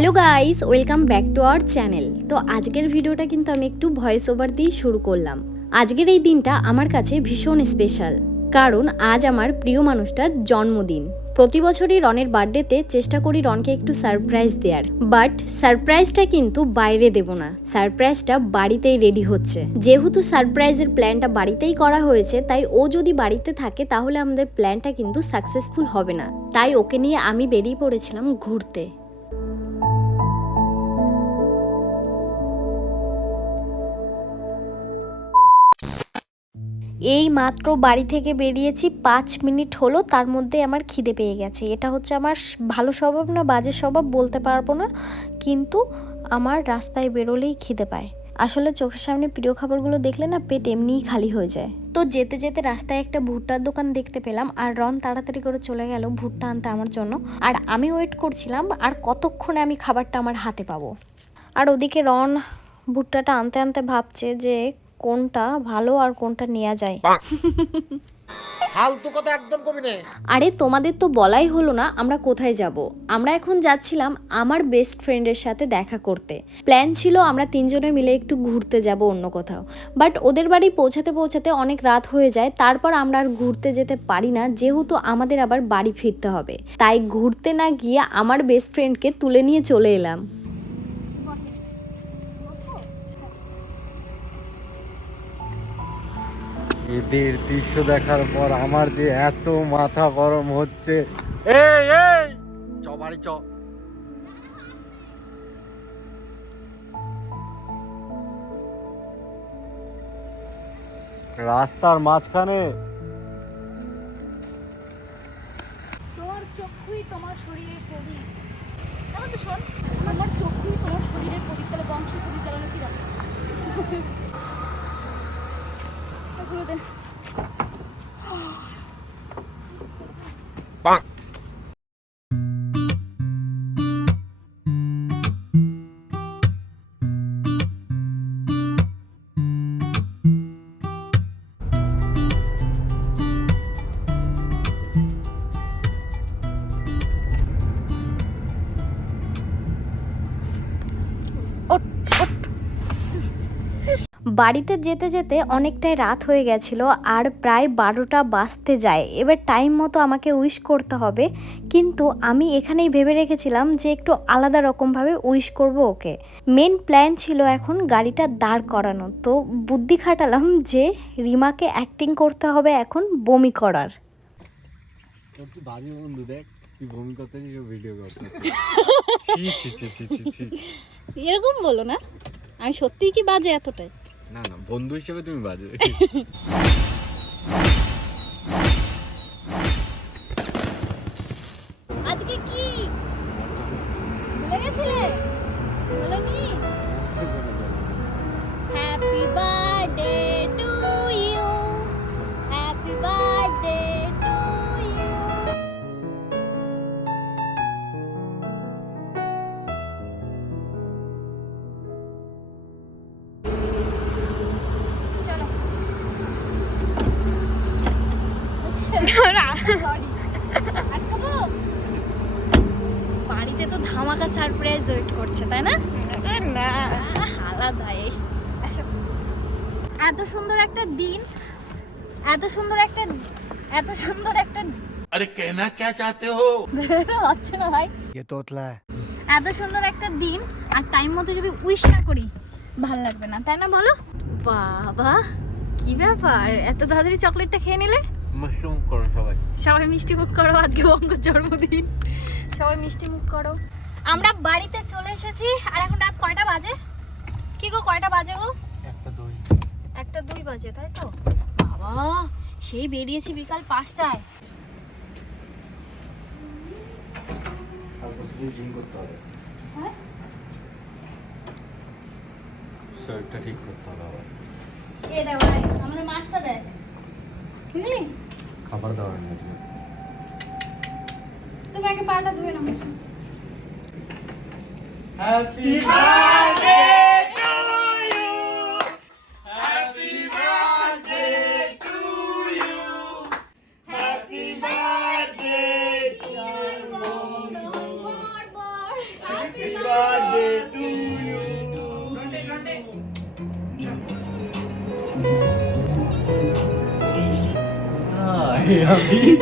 Hello guys, welcome back to our channel. তো আজকের ভিডিওটা কিন্তু আমি একটু ভয়েস ওভার দিয়ে শুরু করলাম। আজকের এই দিনটা আমার কাছে ভীষণ স্পেশাল কারণ আজ আমার প্রিয় মানুষটার জন্মদিন। প্রতি বছরই রনের বার্থডেতে চেষ্টা করি রনকে একটু সারপ্রাইজ দেওয়ার বাট সারপ্রাইজটা কিন্তু বাইরে দেব না। সারপ্রাইজটা বাড়িতেই রেডি হচ্ছে। যেহেতু সারপ্রাইজের প্ল্যানটা বাড়িতেই করা হয়েছে, তাই ও যদি বাড়িতে থাকে তাহলে আমাদের প্ল্যানটা কিন্তু সাকসেসফুল হবে না। তাই ওকে নিয়ে আমি বেরিয়ে পড়েছিলাম ঘুরতে। এই মাত্র বাড়ি থেকে বেরিয়েছি, পাঁচ মিনিট হলো, তার মধ্যে আমার খিদে পেয়ে গেছে। এটা হচ্ছে আমার ভালো স্বভাব না, বাজে স্বভাব, বলতে পারব না। কিন্তু আমার রাস্তায় বেরোলেই খিদে পায়। আসলে চোখের সামনে প্রিয় খাবারগুলো দেখলে না, পেট এমনিই খালি হয়ে যায়। তো যেতে যেতে রাস্তায় একটা ভুট্টার দোকান দেখতে পেলাম, আর রন তাড়াতাড়ি করে চলে গেল ভুট্টা আনতে আমার জন্য। আর আমি ওয়েট করছিলাম, আর কতক্ষণে আমি খাবারটা আমার হাতে পাবো। আর ওদিকে রন ভুট্টাটা আনতে আনতে ভাবছে যে কোনটা ভালো আর কোনটা নেওয়া যায়। ফালতু কথা একদম কবি নে। আরে তোমাদের তো বলাই হলো না আমরা কোথায় যাব। আমরা এখন যাচ্ছিলাম আমার বেস্ট ফ্রেন্ডের সাথে দেখা করতে। প্ল্যান ছিল আমরা তিনজনে মিলে একটু ঘুরতে যাব অন্য কোথাও। বাট ওদের বাড়ি পৌঁছাতে পৌঁছাতে অনেক রাত হয়ে যায় তারপর আমরা আর ঘুরতে যেতে পারি না যেহেতু আমাদের আবার বাড়ি ফিরতে হবে। তাই ঘুরতে না গিয়ে আমার বেস্ট ফ্রেন্ডকে তুলে নিয়ে চলে এলাম। এদের দৃশ্য দেখার পর আমার যে এত মাথা গরম হচ্ছে। এই এই! চ বাড়ি চ। রাস্তার মাঝখানে। তোমার চক্ষুই তোমার শরীরের প্রদীপ। তাহলে তো শোন আমার চক্ষুই তোমার শরীরের প্রদীপ তাহলে বংশের প্রদীপ জ্বালানো কি দরকার খুলে বাড়িতে যেতে যেতে অনেকটাই রাত হয়ে গেছিল আর প্রায় বারোটা বাজতে যায়। এবার টাইম মতো আমাকে উইশ করতে হবে। কিন্তু আমি এখানেই ভেবে রেখেছিলাম যে একটু আলাদা রকমভাবে উইশ করব ওকে। মেন প্ল্যান ছিল এখন গাড়িটা দাঁড় করানো। তো বুদ্ধি খাটালাম যে রিমাকে অ্যাক্টিং করতে হবে এখন বমি করার। বাজে বন্ধু দেখ? তুই বমি করতেছিস ভিডিও করতেছিস ছি ছি ছি ছি ছি ছি। এরকম বলো না। আমি সত্যিই কি বাজে এতটাই? না না, বন্ধু হিসেবে তুমি বাজে। আজকে কি? ভুলে গেছিলে বলনি? Happy birthday to you happy birthday সুন্দর একটা দিন এত সুন্দর একটা এত সুন্দর একটা আরে কেনা কে চাতে হো? হচ্ছে না ভাই। এ তোতলা এত সুন্দর একটা দিন আর টাইম মতো যদি উইশ না করি ভালো লাগবে না তাই না বলো? বাবা কি ব্যাপার? এত তাড়াতাড়ি চকলেটটা খেয়ে নিলে? মুখ করো সবাই। সবাই মিষ্টি মুখ করো আজকে বঙ্গ জন্মদিন। সবাই মিষ্টি মুখ করো। আমরা বাড়িতে চলে এসেছি আর এখন রাত কয়টা বাজে? কি গো কয়টা বাজে গো? একটা দুই বাজে তাই তো? বাবা সেই বেরিয়েছি বিকাল পাঁচটায়। হ্যাঁ? শরীরটা ঠিক করতে হবে আবার। এ দেখ ভাই আমাদের মাছটা দেখ। বুঝলি খাবার দাবার নিয়ে আসবে তুমি আগে পাটা ধুয়ে নাও হ্যাপি Happy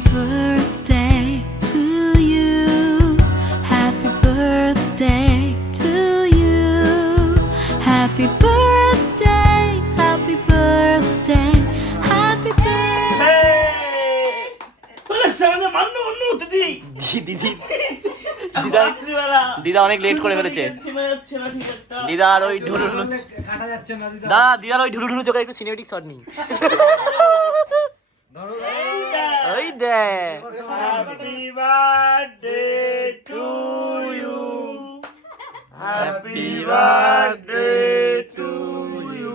birthday দিদি। দিদা দিদা। অনেক লেট করে ফেলেছে। দিদার ওই ঢুলু ঢুলু দা দিদার ওই ঢুলু ঢুলু চোখে একটু সিনেমেটিক শট নিই। ওই দে হ্যাপি বার্থডে টু ইউ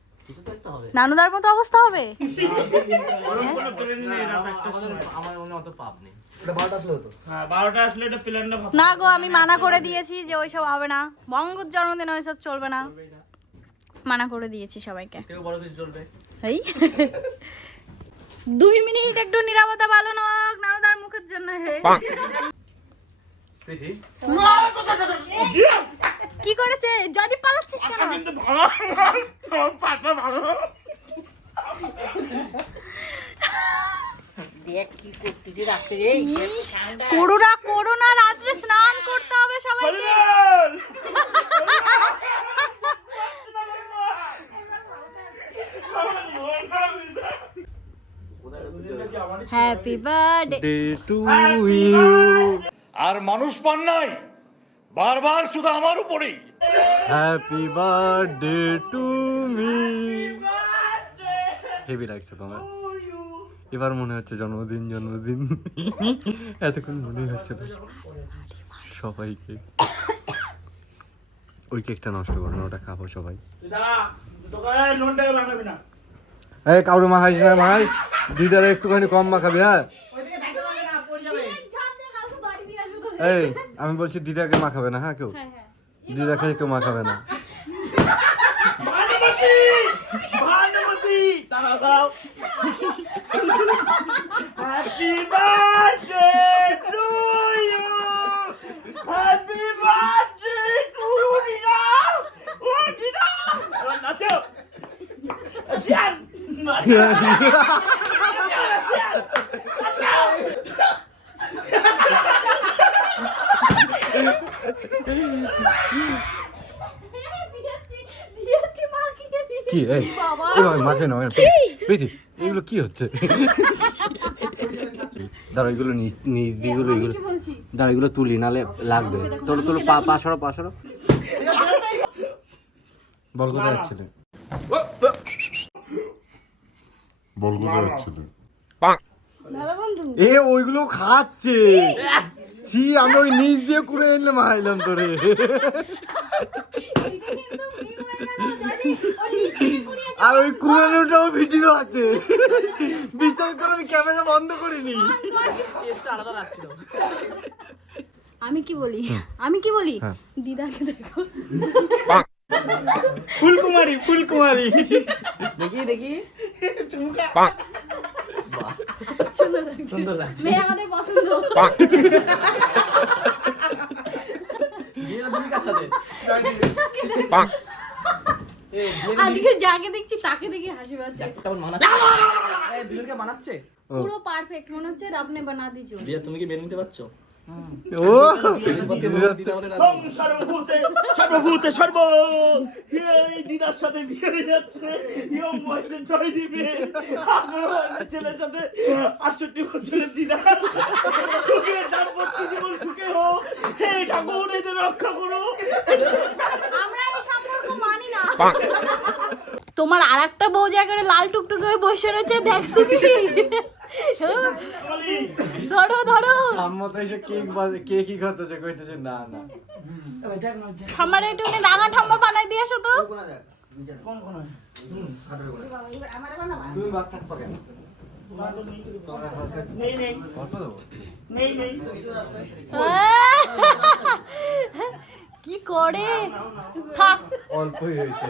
নানুদার মতো অবস্থা হবে? মনে না গো আমি মানা করে দিয়েছি যে ওইসব হবে না। বঙ্গর জন্মদিনে ওইসব চলবে না। মানা করে দিয়েছি সবাইকে। কেউ বড় কিছু চলবে এই? দুই মিনিট একটু নিরাপত্তা পালন হোক নানুদার মুখের জন্য হে। কি করেছে? যদি পালাচ্ছিস কেন? ইস, করোনা করোনা রাত্রে স্নান করতে হবে সবাইকে। Happy birthday. Day to you আর মানুষ পান নাই? বারবার শুধু আমার উপরেই। Happy birthday to me heavy লাগছে তোমার। এবার মনে হচ্ছে জন্মদিন জন্মদিন। এতক্ষণ মনে হচ্ছে না। সবাইকে। ওই কেকটা নষ্ট করো না ওটা খাব সবাই। এই কাউরে মাখাইস না মাখাই দিদারে একটুখানি কম মাখাবি হ্যাঁ? এই আমি বলছি দিদাকে মাখাবে না হ্যাঁ কেউ? দিদাকে কেউ মাখাবে না। কি এবার মাখে না প্রীতি এগুলো কি হচ্ছে? দাঁড়া এগুলো নিচ নিচ দিগুলো এগুলো দাঁড়া এগুলো তুলি নালে লাগবে। তোর তোর পা পা সরো পা সরো। বল কোথায় যাচ্ছিলে? বল কোথায় যাচ্ছিলে? এ ওইগুলো খাচ্ছে। ছি আমি ওই নিচ দিয়ে কুড়ে এনে মারাইলাম তোরে। আর ওই কুড়ানোটাও ভিডিও আছে। বিচার করে আমি ক্যামেরা বন্ধ করিনি। আমি কি বলি? আমি কি বলি? হ্যাঁ। দিদাকে দেখো। ফুলকুমারি ফুলকুমারি। দেখি দেখি। সুন্দর লাগছে। সুন্দর লাগছে। মেয়ে আমাদের পছন্দ। বিয়ে তুমি কার সাথে? এ বিয়ে আজকে যাকে দেখছি তাকে দেখে হাসি পাচ্ছে। মানাচ্ছে? দুজনকে মানাচ্ছে? পুরো পারফেক্ট মনে হচ্ছে আপনি বানা দিছো বিয়ে তুমি কি মেনে নিতে পারছ? ও। সর্বভূতে সর্বভূতে সর্ব। এই দিদার সাথে বিয়ে হয়ে যাচ্ছে। ইয়ং বয়সে ছয় দিবে। ছেলের সাথে আটষট্টি বছরের দিদা। সুখে দাম্পত্য জীবন সুখে হোক। হে ঠাকুর এদের রক্ষা করো। আমরা এই সম্পর্ক মানি না তোমার আর একটা বউ জায়গায় লাল টুকটুক হয়ে বসে রয়েছে দেখছ কি ধরো ধরো। আম্মা তো এসে কেক বাজে কেকই কইতেছে না না। ঠাম্মার একটু রাঙা ঠাম্মা বানাই দিয়ে আসো তো। তুমি ভাত কি করে? থাক অল্পই হয়েছে।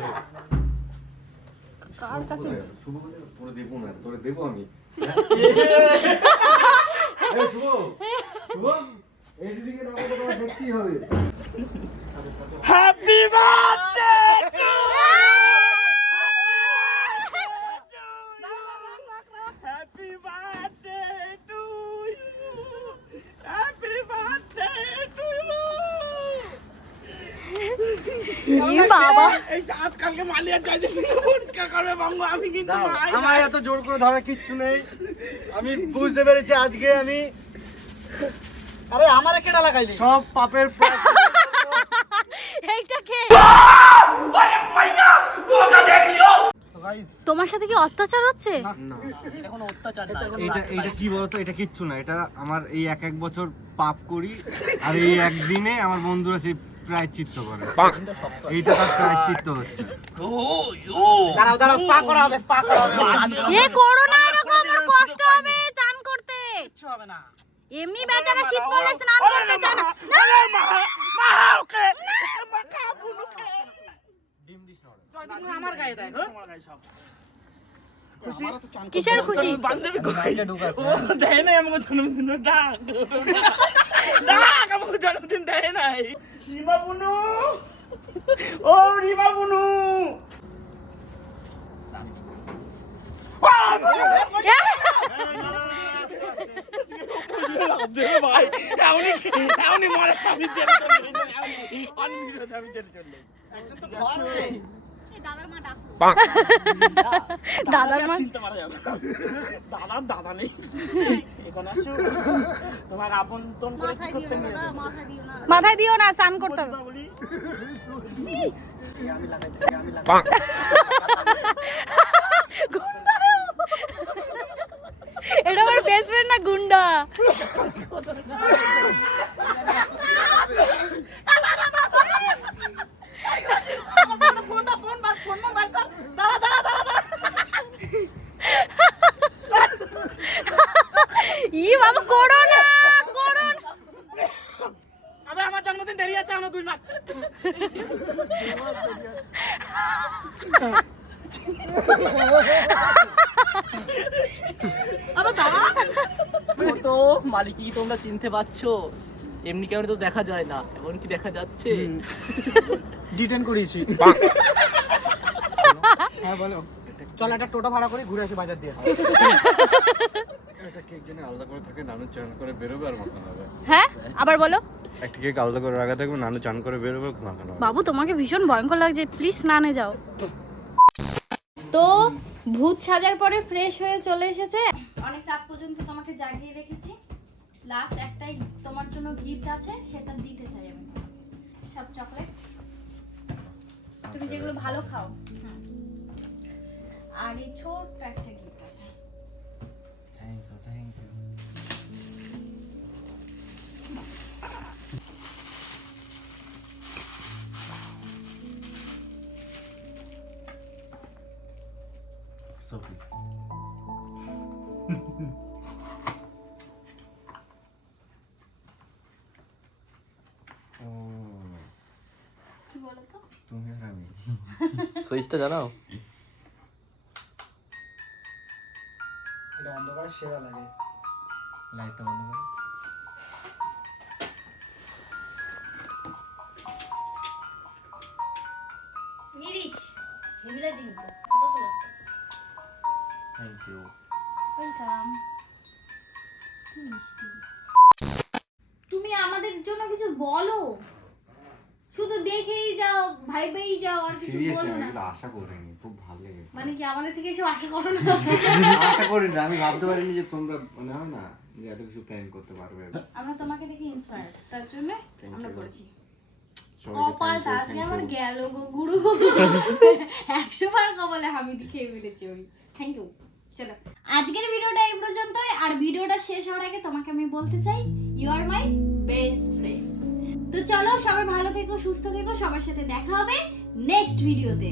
কার কাছে শুভ তোরে দেবো না তোরে দেবো আমি। শুভ হবে। হ্যাপি বার্থডে বাবা। এই চাঁদ কালকে মালিয়া চাইতে পরিষ্কার করবে বাংলা আমি কিন্তু আমার এত জোর করে ধরা কিচ্ছু নেই। আমি বুঝতে পেরেছি আজকে আমি আরে আমারে কেডা লাগাইলি? সব পাপের এইটা কে? তোমার সাথে কি অত্যাচার হচ্ছে? এখন অত্যাচার না এটা এটা কি বলতো? এটা কিচ্ছু না। এটা আমার এই এক এক বছর পাপ করি আর এই একদিনে আমার বন্ধুরা সেই প্রায়শ্চিত্ত করে। এইটা তার প্রায়শ্চিত্ত হচ্ছে। দাঁড়াও দাঁড়াও স্পা করা হবে স্পা করা হবে। এ করো না এরকম আমার কষ্ট হবে চান করতে। কিচ্ছু হবে না। এমনি বেচারা শীত পড়লে স্নান করতে চায় না। না। তুমি আমার গায়ে দেয় হ্যাঁ? কিসের খুশি? বান্ধবী কই? ও দেয় নাই আমাকে জন্মদিন ডাক। ডাক আমাকে জন্মদিন দেয় নাই। রিমা বুনু! ও রিমা বুনু! ভাই এমনি এমনি মরে আমি জেনে চলে অনেক ভিডিওতে আমি জেনে চলে একজন তো ধরবে দাদার মা ডাকলো দাদার মা চিনতে পারা যাবে দাদার দাদা নেই এখানে আসো তোমার আপন তন করে কি করতে নিয়ে মাথায় দিও না স্নান করতে হবে এটা আমার বেস্ট ফ্রেন্ড না গুন্ডা ই বাবা করো না করো না। আবে আমার জন্মদিন দেরি আছে এখনও দুই মাস তো মালিকি তোমরা চিনতে পারছ? এমনি কেমন তো দেখা যায় না এমন কি দেখা যাচ্ছে? ডিটেন করিয়েছি। হ্যাঁ বলো। চল একটা টোটো ভাড়া করে ঘুরে আসি বাজার দিয়ে। একটা কেক যেন আলাদা করে থাকে নানু চান করে বেরোবে আর মাখানো হবে। হ্যাঁ? আবার বলো। একটা কেক আলাদা করে রাখা থাকবে নানু চান করে বেরোবে মাখানো হবে। বাবু তোমাকে ভীষণ ভয়ঙ্কর লাগছে প্লিজ স্নানে যাও। তো ভূত সাজার পরে ফ্রেশ হয়ে চলে এসেছে। অনেক রাত পর্যন্ত তোমাকে জাগিয়ে রেখেছি। লাস্ট একটাই তোমার জন্য গিফট আছে সেটা দিতে চাই আমি সব চকলেট তুমি যেগুলো ভালো খাও। আর এই ছোট্ট একটা গিফট আছে thank you thank you So please. ও কি বলো তো তুমি আর আমি সুইচটা জানাও লাইটটা বন্ধ করো। নিরিশ হেভিলা জিনিস ফটো চলে থ্যাংক ইউ ওয়েলকাম কি মিষ্টি। তুমি জন্য কিছু বলো। শুধু দেখেই যাও ভাইবেই যাও আর কিছু সিরিয়াসলি বলো আমি না। আশা করিনি খুব ভালো লেগেছে। মানে কি আমাদের থেকে এসব আশা করো না? আশা করিনি আমি ভাবতে পারিনি যে তোমরা মানে হয় না। এত কিছু প্ল্যান করতে পারবে। আমরা তোমাকে দেখে ইন্সপায়ার্ড তার জন্য আমরা করেছি। কপালটা আজকে আমার. গেল গো গুরু? একশো বার কপালে হামিদি খেয়ে ফেলেছি ওই। থ্যাংক ইউ চলো। আজকের ভিডিওটা এই পর্যন্তই। আর ভিডিওটা শেষ হওয়ার আগে তোমাকে আমি বলতে চাই you are my best friend তো চলো সবাই ভালো থেকো সুস্থ থেকো। সবার সাথে দেখা হবে নেক্সট ভিডিওতে